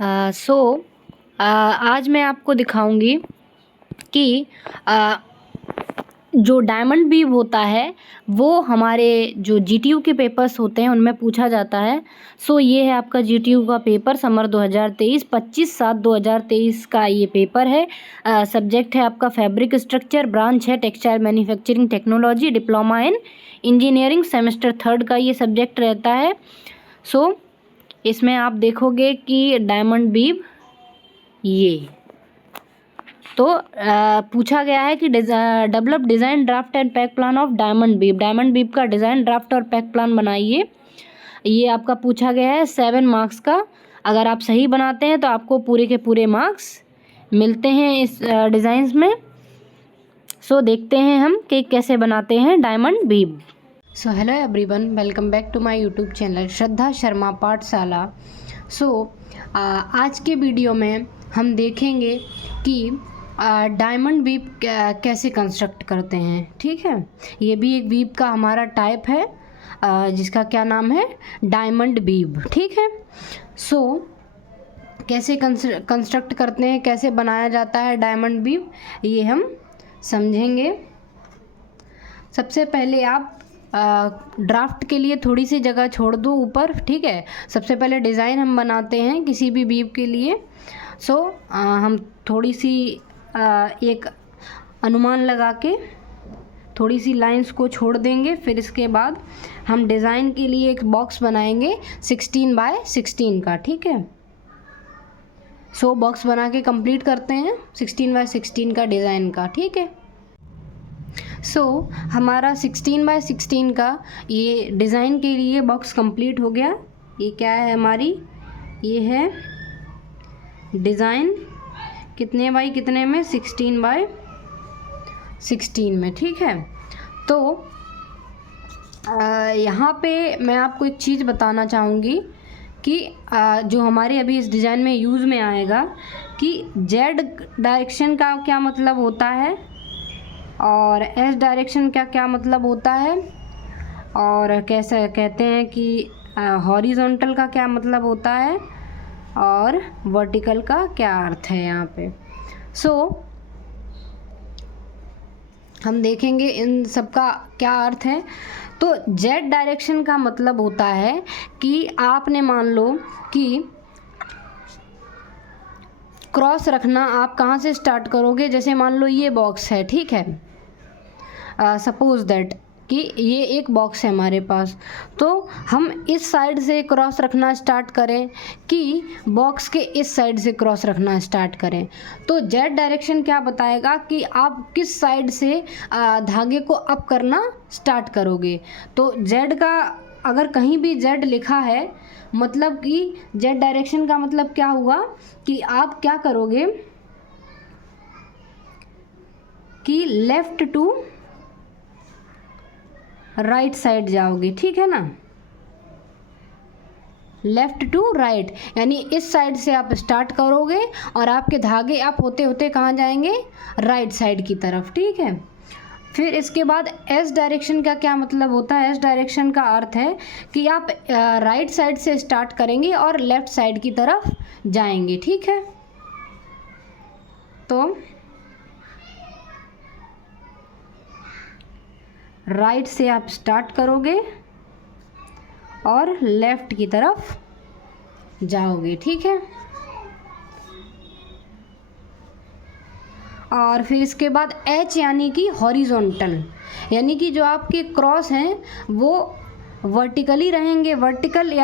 आज मैं आपको दिखाऊंगी कि जो डायमंड बीव होता है वो हमारे जो जीटीयू के पेपर्स होते हैं उनमें पूछा जाता है। ये है आपका जीटीयू का पेपर समर 2023 25/7/2023 का ये पेपर है। सब्जेक्ट है आपका फैब्रिक स्ट्रक्चर, ब्रांच है textile manufacturing technology, diploma in engineering, semester 3 का ये सब्जेक्ट रहता है। इसमें आप देखोगे कि डायमंड बीव ये तो पूछा गया है कि develop design draft and peg plan of diamond weave का डिज़ाइन ड्राफ्ट और पैक प्लान बनाइए। ये आपका पूछा गया है 7 मार्क्स का। अगर आप सही बनाते हैं तो आपको पूरे के पूरे मार्क्स मिलते हैं इस डिज़ाइंस में। देखते हैं हम कि कैसे बनाते हैं diamond weave. Hello everyone, welcome back to my YouTube channel Shraddha Sharma Pathshala. आज के वीडियो में हम देखेंगे कि डायमंड बीव कैसे कंस्ट्रक्ट करते हैं। ठीक है, ये भी एक बीव का हमारा टाइप है जिसका क्या नाम है, डायमंड बीव। ठीक है, कैसे कंस्ट्रक्ट करते हैं, कैसे बनाया जाता है डायमंड बीव, ये हम समझेंगे। सबसे पहले आप ड्राफ्ट के लिए थोड़ी सी जगह छोड़ दो ऊपर। ठीक है, सबसे पहले डिज़ाइन हम बनाते हैं किसी भी बीव के लिए। हम थोड़ी सी एक अनुमान लगा के थोड़ी सी लाइंस को छोड़ देंगे। फिर इसके बाद हम डिज़ाइन के लिए एक बॉक्स बनाएंगे 16x16 का। ठीक है, बॉक्स बना के कंप्लीट करते हैं 16x16 का डिज़ाइन का। ठीक है, हमारा 16x16 का ये डिज़ाइन के लिए बॉक्स कंप्लीट हो गया। ये क्या है हमारी, ये है डिज़ाइन कितने बाई कितने में, 16x16 में। ठीक है, यहाँ पे मैं आपको एक चीज़ बताना चाहूँगी कि जो हमारे अभी इस डिज़ाइन में यूज़ में आएगा कि जेड डायरेक्शन का क्या मतलब होता है और एस डायरेक्शन का क्या मतलब होता है, और कैसे कहते हैं कि हॉरिजॉन्टल का क्या मतलब होता है और वर्टिकल का क्या अर्थ है यहाँ पे। हम देखेंगे इन सब का क्या अर्थ है। जेड डायरेक्शन का मतलब होता है कि आपने मान लो कि क्रॉस रखना, आप कहाँ से स्टार्ट करोगे। जैसे मान लो ये बॉक्स है, ठीक है, सपोज दैट कि ये एक बॉक्स है हमारे पास, तो हम इस साइड से क्रॉस रखना स्टार्ट करें कि बॉक्स के इस साइड से क्रॉस रखना स्टार्ट करें। तो जेड डायरेक्शन क्या बताएगा कि आप किस साइड से धागे को अप करना स्टार्ट करोगे। तो जेड का अगर कहीं भी जेड लिखा है मतलब कि जेड डायरेक्शन का मतलब क्या हुआ कि आप क्या करोगे कि लेफ़्ट टू राइट साइड जाओगे। ठीक है ना, लेफ़्ट टू राइट, यानी इस साइड से आप स्टार्ट करोगे और आपके धागे आप होते होते कहाँ जाएंगे, राइट साइड की तरफ। ठीक है, फिर इसके बाद एस डायरेक्शन का क्या मतलब होता है। एस डायरेक्शन का अर्थ है कि आप राइट साइड से स्टार्ट करेंगे और लेफ़्ट साइड की तरफ जाएंगे। ठीक है, तो राइट से आप स्टार्ट करोगे और लेफ़्ट की तरफ जाओगे। ठीक है, और फिर इसके बाद एच यानी कि हॉरिजॉन्टल, यानी कि जो आपके क्रॉस हैं वो वर्टिकली रहेंगे। वर्टिकली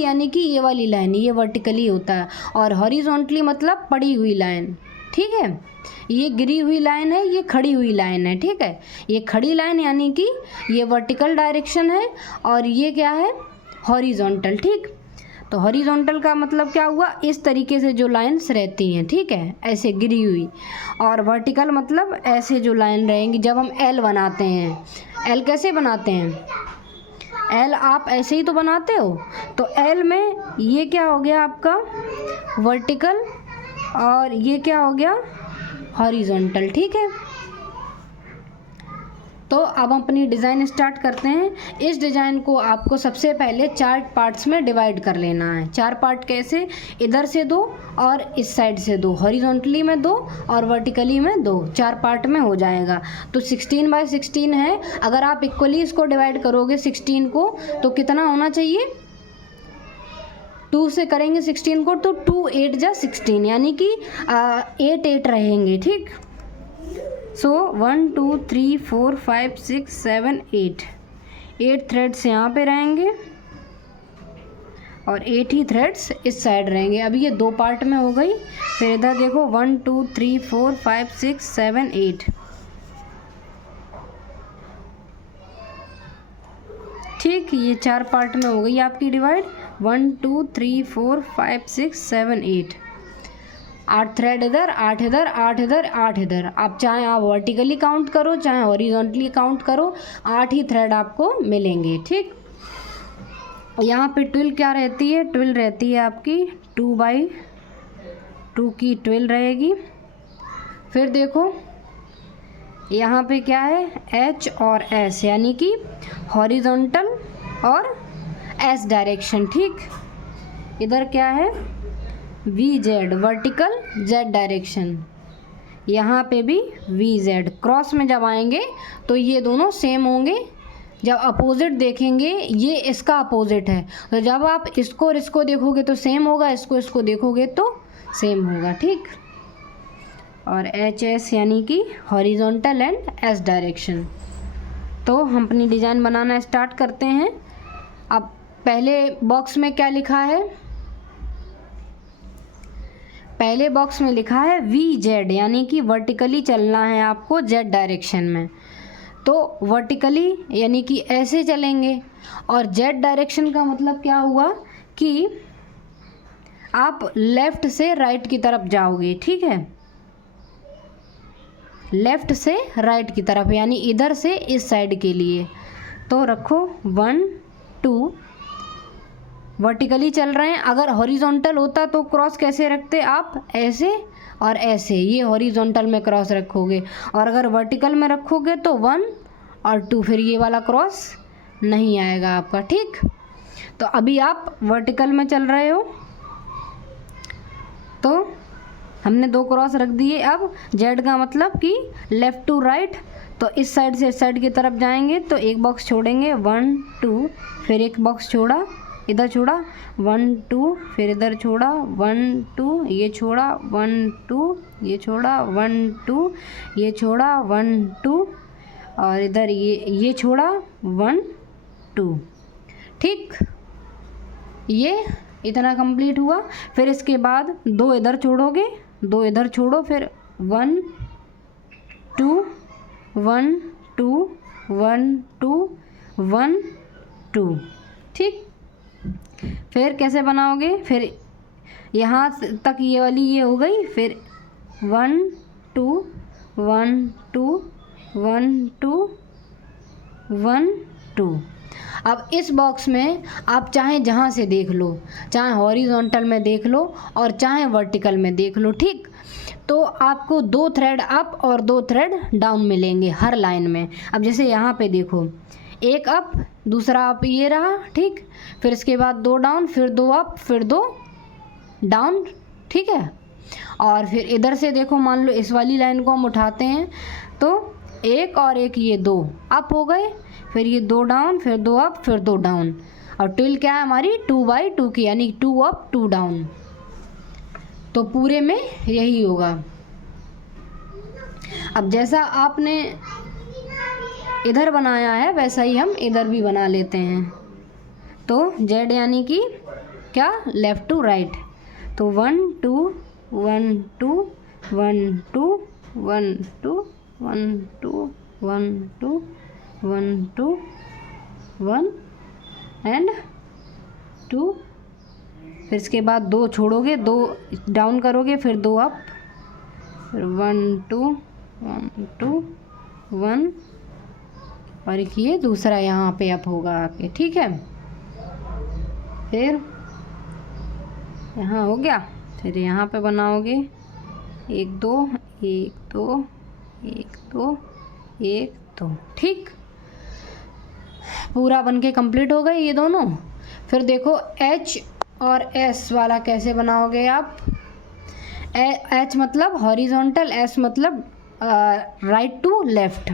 यानी कि ये वाली लाइन, ये वर्टिकली होता है, और हॉरिजॉन्टली मतलब पड़ी हुई लाइन। ठीक है, ये गिरी हुई लाइन है, ये खड़ी हुई लाइन है। ठीक है, ये खड़ी लाइन यानी कि ये वर्टिकल डायरेक्शन है और ये क्या है, हॉरिजॉन्टल। ठीक, तो हॉरिजॉन्टल का मतलब क्या हुआ, इस तरीके से जो लाइंस रहती हैं। ठीक है, ऐसे गिरी हुई, और वर्टिकल मतलब ऐसे जो लाइन रहेंगी। जब हम एल बनाते हैं, एल कैसे बनाते हैं, एल आप ऐसे ही तो बनाते हो। तो एल में ये क्या हो गया आपका वर्टिकल और ये क्या हो गया हॉरिजॉन्टल। ठीक है, तो अब अपनी डिज़ाइन स्टार्ट करते हैं। इस डिज़ाइन को आपको सबसे पहले 4 पार्ट्स में डिवाइड कर लेना है। 4 पार्ट कैसे? इधर से 2 और इस साइड से 2, हॉरिजॉन्टली में 2 और वर्टिकली में 2, 4 पार्ट में हो जाएगा। तो 16 बाय 16 है। अगर आप इक्वली इसको डिवाइड करोगे 16 को तो कितना होना चाहिए? 2 से करेंगे 16 को तो 2 8 जा 16, यानी कि 8 8 रहेंगे। ठीक, सो 1 2 3 4 5 6 7 8 थ्रेड्स यहाँ पे रहेंगे और 8 ही थ्रेड्स इस साइड रहेंगे। अब ये 2 पार्ट में हो गई। फिर इधर देखो 1 2 3 4 5 6 7 8। ठीक, ये 4 पार्ट में हो गई आपकी डिवाइड। 1 2 3 4 5 6 7 8। 8 थ्रेड इधर, 8 इधर, 8 इधर, 8 इधर। आप चाहे आप वर्टिकली काउंट करो चाहे हॉरिजॉन्टली काउंट करो, 8 ही थ्रेड आपको मिलेंगे। ठीक, यहाँ पे ट्विल क्या रहती है? ट्विल रहती है आपकी 2 बाई 2 की ट्विल रहेगी। फिर देखो यहाँ पे क्या है? H और S, यानी कि हॉरिजॉन्टल और S डायरेक्शन। ठीक, इधर क्या है? VZ vertical, Z direction. यहाँ पे भी VZ। क्रॉस में जब आएंगे तो ये दोनों सेम होंगे। जब अपोजिट देखेंगे, ये इसका अपोजिट है, तो जब आप इसको और इसको देखोगे तो सेम होगा, इसको देखोगे तो सेम होगा। ठीक, और HS यानी कि हॉरिजॉन्टल एंड S डायरेक्शन। तो हम अपनी डिज़ाइन बनाना स्टार्ट करते हैं। अब पहले बॉक्स में क्या लिखा है? पहले बॉक्स में लिखा है VZ, यानी कि वर्टिकली चलना है आपको Z डायरेक्शन में। तो वर्टिकली यानी कि ऐसे चलेंगे, और Z डायरेक्शन का मतलब क्या हुआ कि आप लेफ़्ट से राइट की तरफ जाओगे। ठीक है, लेफ़्ट से राइट की तरफ, यानी इधर से इस साइड के लिए। तो रखो 1 2, वर्टिकली चल रहे हैं। अगर हॉरिजॉन्टल होता तो क्रॉस कैसे रखते आप? ऐसे और ऐसे, ये हॉरिजॉन्टल में क्रॉस रखोगे। और अगर वर्टिकल में रखोगे तो 1 और 2, फिर ये वाला क्रॉस नहीं आएगा आपका। ठीक, तो अभी आप वर्टिकल में चल रहे हो तो हमने 2 क्रॉस रख दिए। अब Z का मतलब कि लेफ़्ट टू राइट, तो इस साइड से इस साइड की तरफ जाएंगे तो एक बॉक्स छोड़ेंगे 1 2, फिर एक बॉक्स छोड़ा, इधर छोड़ा 1 2, फिर इधर छोड़ा 1 2, ये छोड़ा 1 2, ये छोड़ा 1 2, ये छोड़ा 1 2, और इधर ये छोड़ा 1 2। ठीक, ये इतना कंप्लीट हुआ। फिर इसके बाद 2 इधर छोड़ोगे, 2 इधर छोड़ो, फिर 1 2 1 2 1 2 1 2। ठीक, फिर कैसे बनाओगे? फिर यहाँ तक ये वाली ये हो गई। फिर 1 2 1 2 1 2 1 2। अब इस बॉक्स में आप चाहे जहाँ से देख लो, चाहे हॉरिजॉन्टल में देख लो और चाहे वर्टिकल में देख लो। ठीक, तो आपको 2 थ्रेड अप और 2 थ्रेड डाउन मिलेंगे हर लाइन में। अब जैसे यहाँ पे देखो, एक अप दूसरा अप ये रहा। ठीक, फिर इसके बाद 2 डाउन, फिर 2 अप, फिर 2 डाउन। ठीक है, और फिर इधर से देखो, मान लो इस वाली लाइन को हम उठाते हैं तो एक और एक, ये 2 अप हो गए, फिर ये 2 डाउन, फिर 2 अप, फिर 2 डाउन। और ट्विल क्या है हमारी? 2 बाई 2 की, यानी 2 अप 2 डाउन। तो पूरे में यही होगा। अब जैसा आपने इधर बनाया है वैसा ही हम इधर भी बना लेते हैं। तो Z यानी कि क्या? Left to right. तो 1 2 1 2 1 2 1 2 1 2 1 2 1 2 1 एंड 2। फिर इसके बाद 2 छोड़ोगे, 2 डाउन करोगे, फिर 2 अप, फिर 1 2 1 2 1, और एक ये दूसरा यहाँ पे अप होगा आके। ठीक है, फिर यहाँ हो गया। फिर यहाँ पे बनाओगे 1 2 1 2 1 2 1 तो ठीक, पूरा बन के कंप्लीट हो गए ये दोनों। फिर देखो H और S वाला कैसे बनाओगे आप। H मतलब हॉरिजॉन्टल, S मतलब राइट टू लेफ़्ट।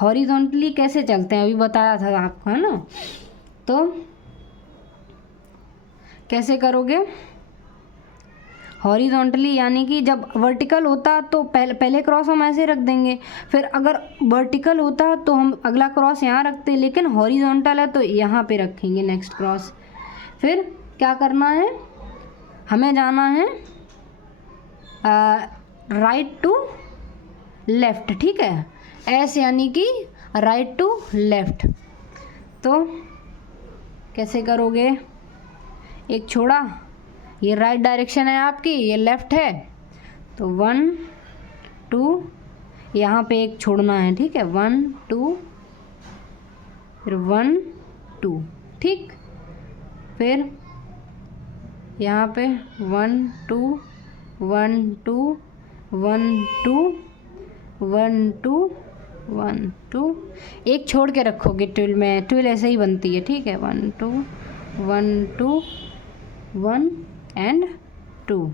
हॉरिजॉन्टली कैसे चलते हैं अभी बताया था आपको, है ना। तो कैसे करोगे हॉरिजॉन्टली, यानी कि जब वर्टिकल होता तो पहले क्रॉस हम ऐसे रख देंगे, फिर अगर वर्टिकल होता तो हम अगला क्रॉस यहाँ रखते, लेकिन हॉरिजॉन्टल है तो यहाँ पे रखेंगे नेक्स्ट क्रॉस। फिर क्या करना है, हमें जाना है राइट टू लेफ़्ट, ठीक है। एस यानी कि राइट टू लेफ़्ट। तो कैसे करोगे, एक छोड़ा, ये राइट डायरेक्शन है आपकी, ये लेफ़्ट है, तो 1 2 यहाँ पे एक छोड़ना है, ठीक है। 1 2 फिर 1 2, ठीक। फिर यहाँ पे 1 2 1 2 1 2 1 2 1 2, एक छोड़ के रखोगे ट्विल में, ट्विल ऐसे ही बनती है, ठीक है। 1 2 1 2 1 एंड 2।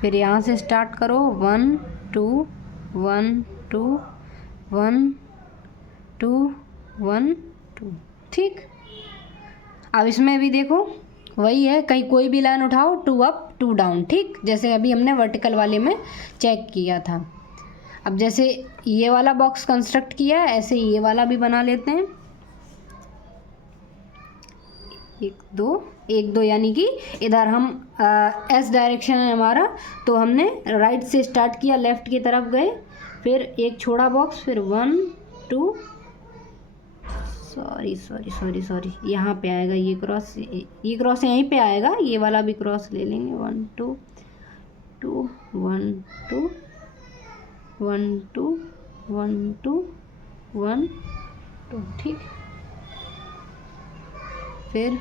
फिर यहाँ से स्टार्ट करो 1 2 1 2 1 2 1 2, ठीक। अब इसमें भी देखो वही है, कहीं कोई भी लाइन उठाओ, 2 अप 2 डाउन, ठीक, जैसे अभी हमने वर्टिकल वाले में चेक किया था। अब जैसे ये वाला बॉक्स कंस्ट्रक्ट किया है, ऐसे ये वाला भी बना लेते हैं। 1 2 यानी कि इधर हम एस डायरेक्शन है हमारा, तो हमने राइट से स्टार्ट किया, लेफ़्ट की तरफ गए, फिर एक छोड़ा बॉक्स, फिर 1 2 सॉरी यहाँ पे आएगा ये क्रॉस यहीं पे आएगा, ये वाला भी क्रॉस ले लेंगे। 1 2 2 1 2 1 2 1 2 1 2, ठीक। फिर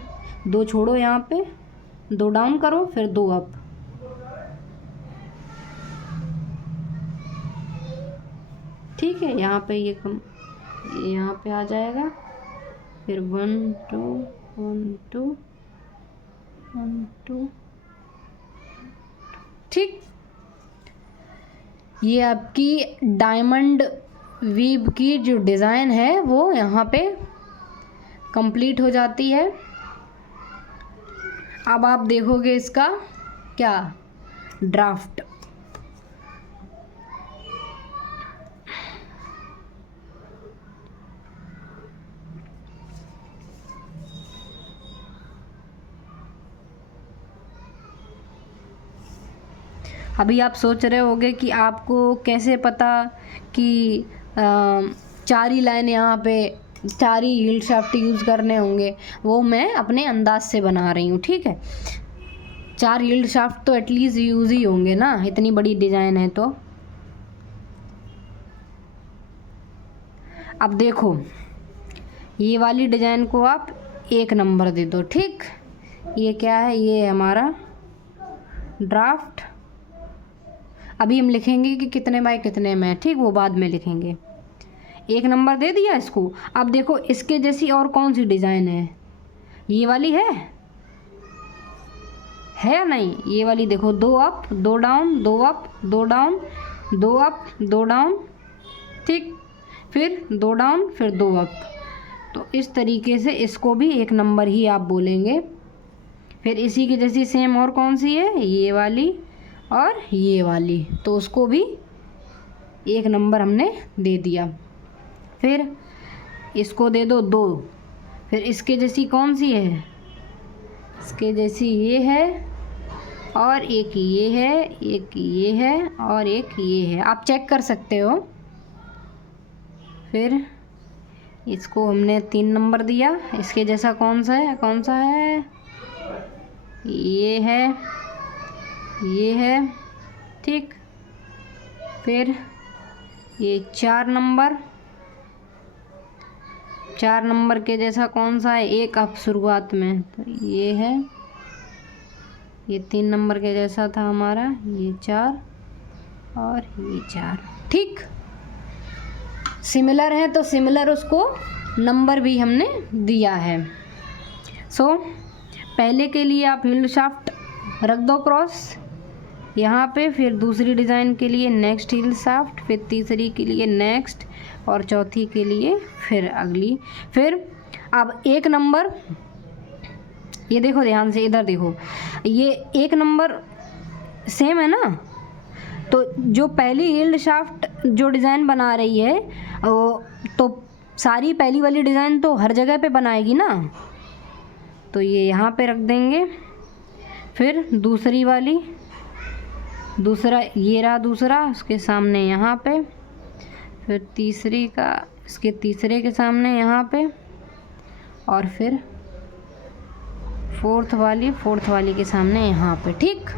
2 छोड़ो, यहाँ पे 2 डाउन करो, फिर 2 अप, ठीक है। यहाँ पे ये यहाँ पे आ जाएगा, फिर 1 2 1 2 1 2, ठीक। ये आपकी डायमंड वीव की जो डिज़ाइन है वो यहाँ पे कंप्लीट हो जाती है। अब आप देखोगे इसका क्या ड्राफ्ट। अभी आप सोच रहे होगे कि आपको कैसे पता कि 4 ही लाइन यहाँ पे 4 ही हील्ड शाफ्ट यूज़ करने होंगे। वो मैं अपने अंदाज से बना रही हूँ, ठीक है। 4 हील्ड शाफ्ट तो एटलीस्ट यूज़ ही होंगे ना, इतनी बड़ी डिज़ाइन है तो। अब देखो ये वाली डिज़ाइन को आप 1 नंबर दे दो, ठीक। ये क्या है, ये है हमारा ड्राफ्ट। अभी हम लिखेंगे कि कितने बाय कितने में, ठीक, वो बाद में लिखेंगे। 1 नंबर दे दिया इसको। अब देखो इसके जैसी और कौन सी डिज़ाइन है, ये वाली है या नहीं, ये वाली देखो, 2 up 2 down, 2 up 2 down, 2 up 2 down, ठीक, फिर 2 डाउन, फिर 2 अप। तो इस तरीके से इसको भी 1 नंबर ही आप बोलेंगे। फिर इसी की जैसी सेम और कौन सी है, ये वाली और ये वाली, तो उसको भी 1 नंबर हमने दे दिया। फिर इसको दे दो 2। फिर इसके जैसी कौन सी है, इसके जैसी ये है, और एक ये है, एक ये है, और एक ये है, आप चेक कर सकते हो। फिर इसको हमने 3 नंबर दिया। इसके जैसा कौन सा है, ये है, ये है, ठीक। फिर ये 4 नंबर के जैसा कौन सा है, एक अब शुरुआत में, तो ये है। ये 3 नंबर के जैसा था हमारा, ये 4, और ये 4। ठीक, सिमिलर है तो सिमिलर उसको नंबर भी हमने दिया है। सो पहले के लिए आप हील्ड शाफ्ट रख दो क्रॉस यहाँ पे, फिर दूसरी डिज़ाइन के लिए नेक्स्ट हील्ड शाफ्ट, फिर तीसरी के लिए नेक्स्ट, और चौथी के लिए फिर अगली। फिर अब एक नंबर, ये देखो ध्यान से, इधर देखो, ये एक नंबर सेम है ना, तो जो पहली हील्ड शाफ्ट जो डिज़ाइन बना रही है तो सारी पहली वाली डिज़ाइन तो हर जगह पे बनाएगी ना, तो ये यहाँ पे रख देंगे। फिर दूसरी वाली, दूसरा ये रहा दूसरा, उसके सामने यहाँ पे, फिर तीसरी का इसके तीसरे के सामने यहाँ पे, और फिर फोर्थ वाली के सामने यहाँ पे। ठीक,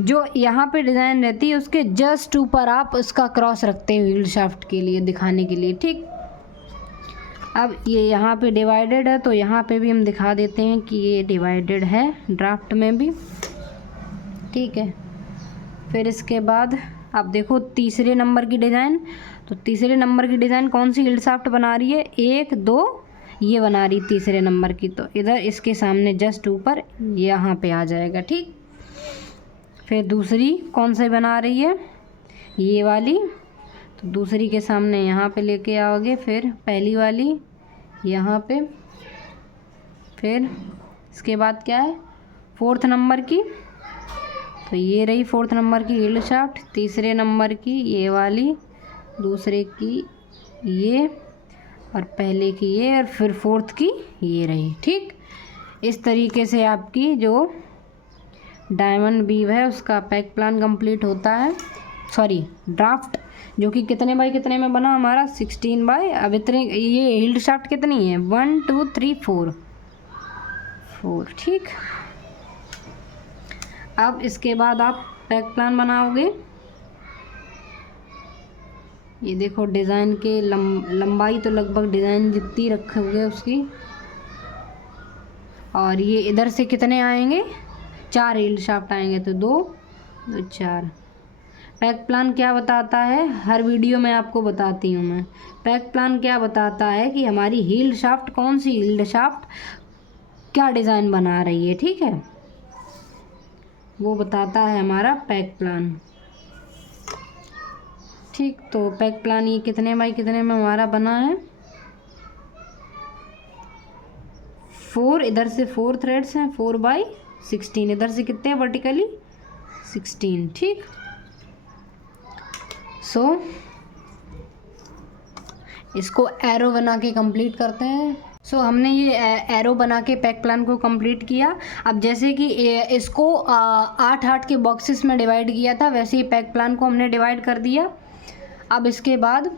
जो यहाँ पे डिज़ाइन रहती है उसके जस्ट ऊपर आप उसका क्रॉस रखते हो हील्ड शाफ्ट के लिए, दिखाने के लिए। ठीक, अब ये यहाँ पे डिवाइडेड है तो यहाँ पे भी हम दिखा देते हैं कि ये डिवाइडेड है ड्राफ्ट में भी। ठीक है, फिर इसके बाद आप देखो तीसरे नंबर की डिज़ाइन, तो तीसरे नंबर की डिज़ाइन कौन सी हील्ड शाफ्ट बना रही है, 1 2 ये बना रही तीसरे नंबर की, तो इधर इसके सामने जस्ट ऊपर यहाँ पे आ जाएगा। ठीक, फिर दूसरी कौन से बना रही है, ये वाली, तो दूसरी के सामने यहाँ पे लेके आओगे, फिर पहली वाली यहाँ पे, फिर इसके बाद क्या है, फोर्थ नंबर की, तो ये रही फोर्थ नंबर की हील्ड शाफ्ट, तीसरे नंबर की ये वाली, दूसरे की ये, और पहले की ये, और फिर फोर्थ की ये रही। ठीक, इस तरीके से आपकी जो डायमंड वीव है उसका पैक प्लान कंप्लीट होता है। सॉरी, ड्राफ्ट, जो कि कितने बाई कितने में बना हमारा, 16 बाई, अब इतने, ये हील्ड शाफ्ट कितनी है, 1 2 3 4। ठीक, अब इसके बाद आप पैक प्लान बनाओगे। ये देखो डिज़ाइन के लंबाई तो लगभग डिज़ाइन जितनी रखोगे उसकी, और ये इधर से कितने आएंगे, 4 हील्ड शाफ्ट आएंगे, तो 2 2 4। पैक प्लान क्या बताता है, हर वीडियो में आपको बताती हूँ मैं। पैक प्लान क्या बताता है कि हमारी हील्ड शाफ्ट, कौन सी हील्ड शाफ्ट क्या डिज़ाइन बना रही है। ठीक है, वो बताता है हमारा पैक प्लान। ठीक, तो पैक प्लान ये कितने बाई कितने में हमारा बना है, 4, इधर से 4 थ्रेड्स हैं, 4 बाई 16, इधर से कितने हैं वर्टिकली, 16। ठीक, सो इसको एरो बना के कंप्लीट करते हैं। सो हमने ये एरो बना के पैक प्लान को कंप्लीट किया। अब जैसे कि इसको 8 के बॉक्सेस में डिवाइड किया था, वैसे ही पैक प्लान को हमने डिवाइड कर दिया। अब इसके बाद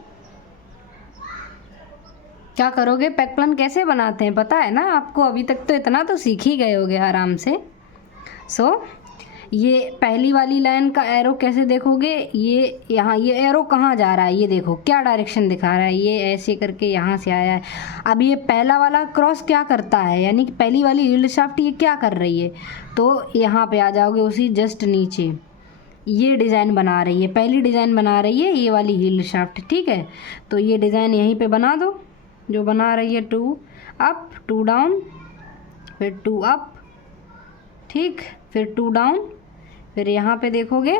क्या करोगे, पैक प्लान कैसे बनाते हैं पता है ना आपको, अभी तक तो इतना तो सीख ही गए होगे आराम से। सो ये पहली वाली लाइन का एरो कैसे देखोगे, ये यहाँ, ये एरो कहाँ जा रहा है, ये देखो क्या डायरेक्शन दिखा रहा है, ये ऐसे करके यहाँ से आया है। अब ये पहला वाला क्रॉस क्या करता है, यानी कि पहली वाली हील्ड शाफ्ट ये क्या कर रही है, तो यहाँ पे आ जाओगे उसी जस्ट नीचे, ये डिज़ाइन बना रही है, पहली डिज़ाइन बना रही है ये वाली हील्ड शाफ्ट। ठीक है, तो ये डिज़ाइन यहीं पे बना दो जो बना रही है, 2 अप 2 डाउन, फिर 2 अप, ठीक, फिर 2 डाउन, फिर यहाँ पे देखोगे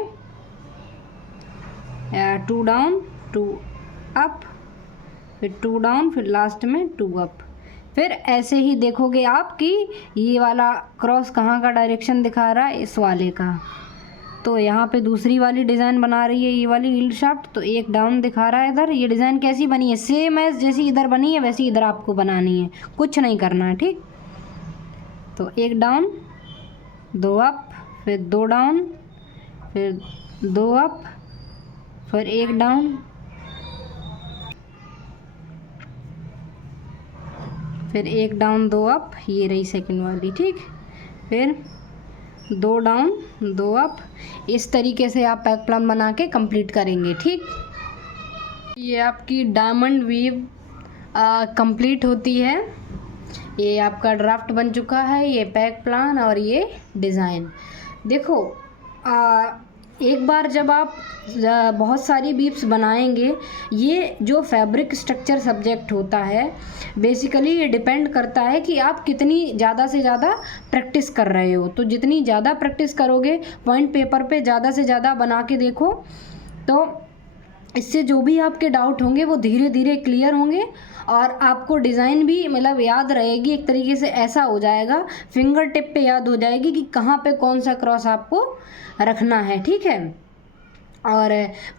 2 डाउन 2 अप, फिर 2 डाउन, फिर लास्ट में 2 अप। फिर ऐसे ही देखोगे आप कि ये वाला क्रॉस कहाँ का डायरेक्शन दिखा रहा है, इस वाले का, तो यहाँ पे दूसरी वाली डिज़ाइन बना रही है ये वाली हील्ड शाफ्ट, तो एक डाउन दिखा रहा है इधर। ये डिज़ाइन कैसी बनी है, सेम एज जैसी इधर बनी है वैसी इधर आपको बनानी है, कुछ नहीं करना है। ठीक, तो एक डाउन 2 अप, फिर 2 डाउन, फिर 2 अप, फिर एक डाउन, फिर एक डाउन 2 अप, ये रही सेकंड वाली। ठीक, फिर 2 डाउन 2 अप, इस तरीके से आप पैक प्लान बना के कंप्लीट करेंगे। ठीक, ये आपकी डायमंड वीव कंप्लीट होती है। ये आपका ड्राफ्ट बन चुका है, ये पैक प्लान और ये डिज़ाइन। देखो एक बार जब आप बहुत सारी बीप्स बनाएंगे, ये जो फैब्रिक स्ट्रक्चर सब्जेक्ट होता है बेसिकली ये डिपेंड करता है कि आप कितनी ज़्यादा से ज़्यादा प्रैक्टिस कर रहे हो। तो जितनी ज़्यादा प्रैक्टिस करोगे, पॉइंट पेपर पे ज़्यादा से ज़्यादा बना के देखो, तो इससे जो भी आपके डाउट होंगे वो धीरे धीरे क्लियर होंगे और आपको डिज़ाइन भी मतलब याद रहेगी। एक तरीके से ऐसा हो जाएगा, फिंगर टिप पे याद हो जाएगी कि कहाँ पे कौन सा क्रॉस आपको रखना है, ठीक है। और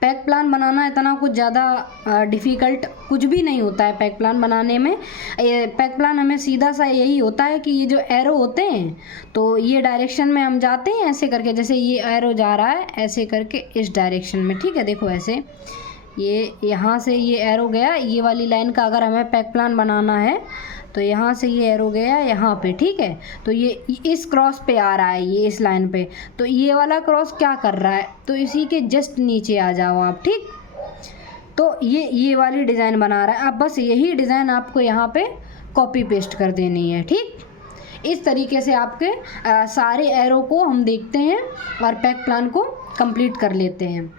पैक प्लान बनाना इतना कुछ ज़्यादा डिफ़िकल्ट कुछ भी नहीं होता है पैक प्लान बनाने में। पैक प्लान हमें सीधा सा यही होता है कि ये जो एरो होते हैं, तो ये डायरेक्शन में हम जाते हैं ऐसे करके, जैसे ये एरो जा रहा है ऐसे करके इस डायरेक्शन में, ठीक है। देखो ऐसे ये यहाँ से ये एरो गया, ये वाली लाइन का अगर हमें पैक प्लान बनाना है तो यहाँ से ये एरो गया यहाँ पे, ठीक है। तो ये इस क्रॉस पे आ रहा है, ये इस लाइन पे, तो ये वाला क्रॉस क्या कर रहा है, तो इसी के जस्ट नीचे आ जाओ आप, ठीक। तो ये वाली डिज़ाइन बना रहा है। अब बस यही डिज़ाइन आपको यहाँ पे कॉपी पेस्ट कर देनी है, ठीक। इस तरीके से आपके सारे एरो को हम देखते हैं और पैक प्लान को कंप्लीट कर लेते हैं।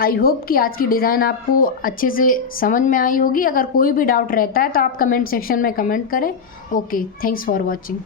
आई होप कि आज की डिज़ाइन आपको अच्छे से समझ में आई होगी। अगर कोई भी डाउट रहता है तो आप कमेंट सेक्शन में कमेंट करें। Okay, thanks for watching.